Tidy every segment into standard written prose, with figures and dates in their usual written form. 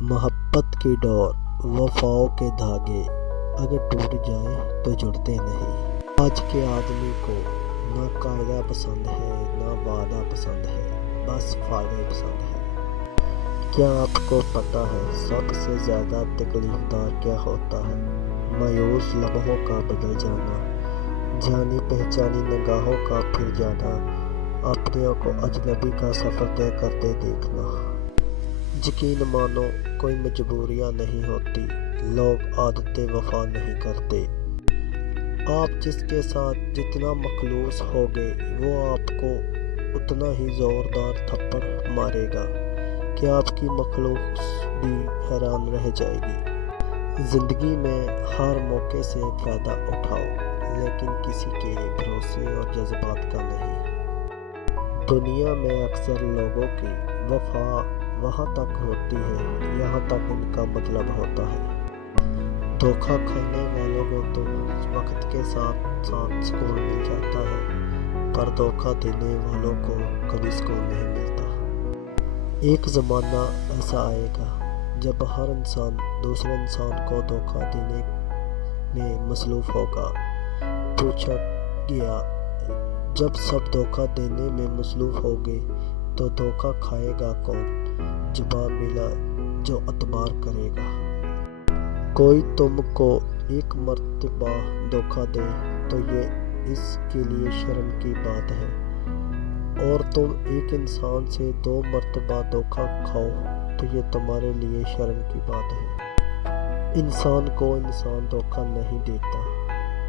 محبت کی ڈور وفاؤں کے دھاگے اگر ٹوٹ جائے تو جڑتے نہیں۔ آج کے آدمی کو نہ قاعدہ پسند ہے نہ وعدہ پسند ہے، بس فائدہ پسند ہے۔ کیا آپ کو پتہ ہے سب سے زیادہ تکلیف دہ کیا ہوتا ہے؟ مایوس لمحوں کا بدل جانا، جانی پہچانی نگاہوں کا پھر جانا، اپنوں کو اجنبی کا سفر طے کرتے دیکھنا۔ یقین مانو کوئی مجبوریاں نہیں ہوتی، لوگ عادت وفا نہیں کرتے۔ آپ جس کے ساتھ جتنا مخلوص ہوگے وہ آپ کو اتنا ہی زوردار تھپڑ مارے گا کہ آپ کی مخلوق بھی حیران رہ جائے گی۔ زندگی میں ہر موقع سے فائدہ اٹھاؤ، لیکن کسی کے بھروسے اور جذبات کا نہیں۔ دنیا میں اکثر لوگوں کی وفا وہاں تک ہوتی ہے یہاں تک ان کا مطلب ہوتا ہے۔ دھوکہ کھانے والوں کو تو وقت کے ساتھ ساتھ سکون مل جاتا ہے، پر دھوکہ دینے والوں کو کبھی سکون نہیں ملتا۔ ایک زمانہ ایسا آئے گا جب ہر انسان دوسرے انسان کو دھوکہ دینے میں مصروف ہوگا۔ پوچھا گیا، جب سب دھوکہ دینے میں مصروف ہوگے تو دھوکہ کھائے گا کون؟ جواب ملا، جو اعتبار کرے گا۔ کوئی تم کو ایک مرتبہ دھوکہ دے تو یہ اس کے لیے شرم کی بات ہے، اور تم ایک انسان سے 2 مرتبہ دھوکہ کھاؤ تو یہ تمہارے لیے شرم کی بات ہے۔ انسان کو انسان دھوکہ نہیں دیتا،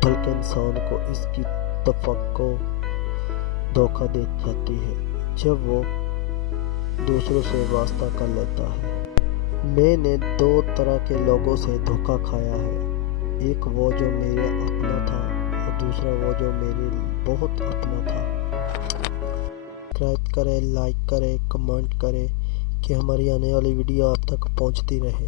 بلکہ انسان کو اس کی توقع دھوکہ دے جاتی ہے جب وہ دوسروں سے واسطہ کر لیتا ہے۔ میں نے 2 طرح کے لوگوں سے دھوکہ کھایا ہے، ایک وہ جو میرا اپنا تھا اور دوسرا وہ جو میرے بہت اپنا تھا۔ سبسکرائب کریں، لائک کریں، کمنٹ کریں کہ ہماری آنے والی ویڈیو آپ تک پہنچتی رہے۔